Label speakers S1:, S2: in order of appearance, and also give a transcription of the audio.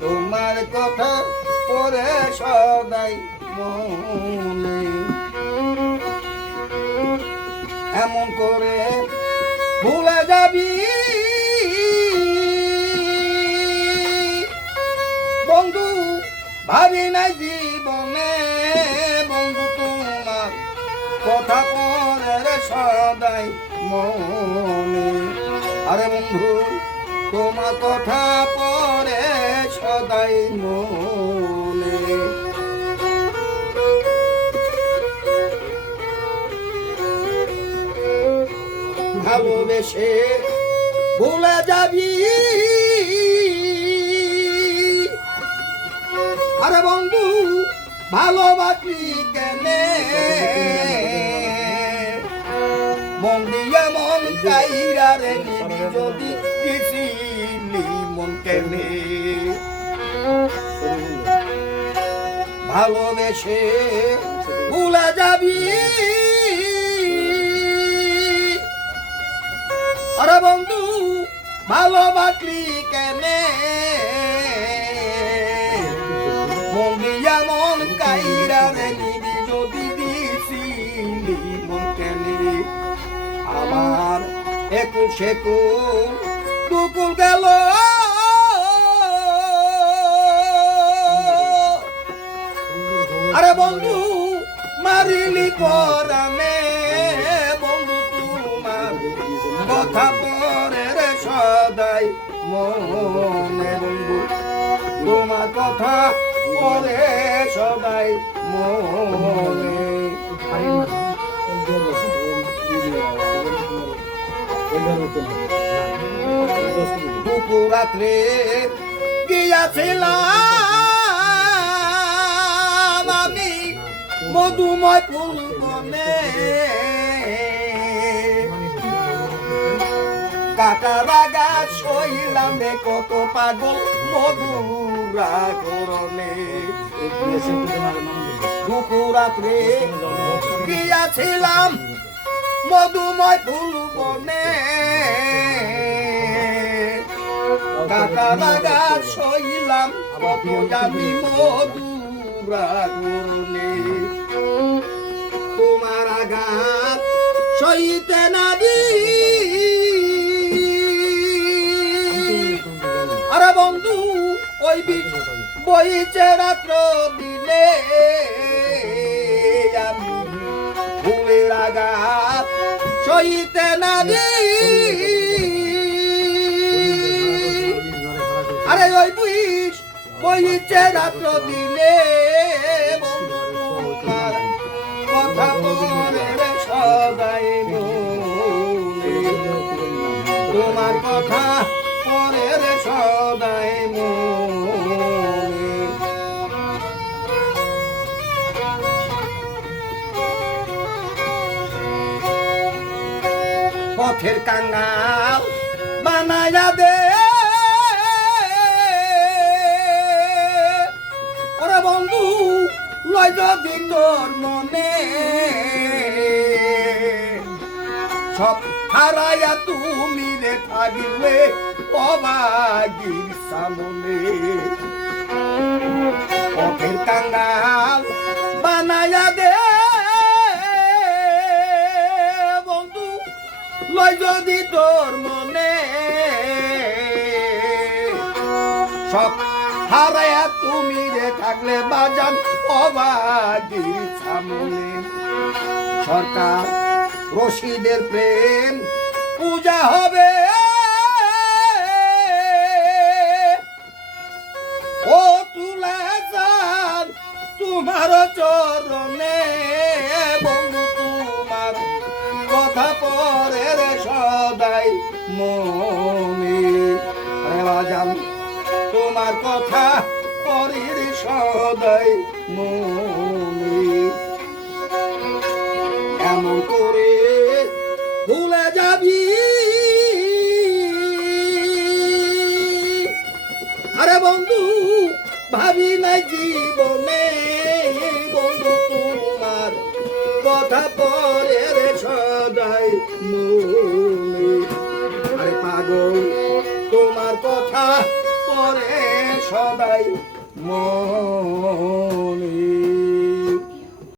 S1: তোমার কথা পরে সদাই মনে। এমন করে ভুলে যাবি। বন্ধু, ভাবি নাই জীবনে। বন্ধু, তোমার কথা পরে সদাই মনে। আরে বন্ধু তোমার কথা পরে সদাই মনে। ভালোবেসে ভুলে যাবি। আরে বন্ধু ভালোবাসি কেনে? মন দিয়ে মন চাইরা রে যদি দিছিলি মন কেনে। ভালোবেসে ভুলে যাবি। আরে বন্ধু ভালোবাসলি কেনে? দিয়া মন কাইরা রে নিবি যদি দিছিলি মন কেনে। আমার একুল সেকুল দুকুল গেল। আরে বন্ধু, মারিলি পরানে বন্ধু, তোমার কথা পরে রে সদাই মনে। বন্ধু, তোমার কথা পরে সদাই মনে। দুপুর রাত্রে গিয়াছিলাম আমি মধুময় ফুল বনে। কাটা রাগা শইলাম রে, কত পাগল মধুরা করণে দুপুর রাত্রে গিয়াছিলাম মধুময় ফুল কাটা লাগা শইলাম কত আমি মধুরা করণে তোমার আঘাত সইতে না আরে বন্ধু, ওই বিষ বইছে রাত্র দিনে। আমি ফুলের আঘাত সইতে না দি বইছে রাত্র দিনে কথা সদাই মনে তোমার কথা পরে রে সদাই পথের কাঙ্গাল বানায়া দে তোর মনে। সব হারাইয়া তুমি রে থাকিলে অবাগির সামনে। পথের কাঙ্গাল বানায়া দে। বন্ধু, লয় যদি তোর মনে। সব হারায়া তুমি রে থাকলে বাজান অবাগির সামনে। সরকার রশিদের প্রেম, পূজা হবে। ও তুলে যান তোমার চরণে বন্ধু, তোমার কথা পরে রে সদাই মনে তোমার কথা পরে রে সদাই মনে। এমন করে ভুলে যাবি। আরে বন্ধু, ভাবি নাই জীবনে, বন্ধু তোমার কথা পরে রে সদাই মনে। আরে পাগল, তোমার কথা পরে সদাই মনে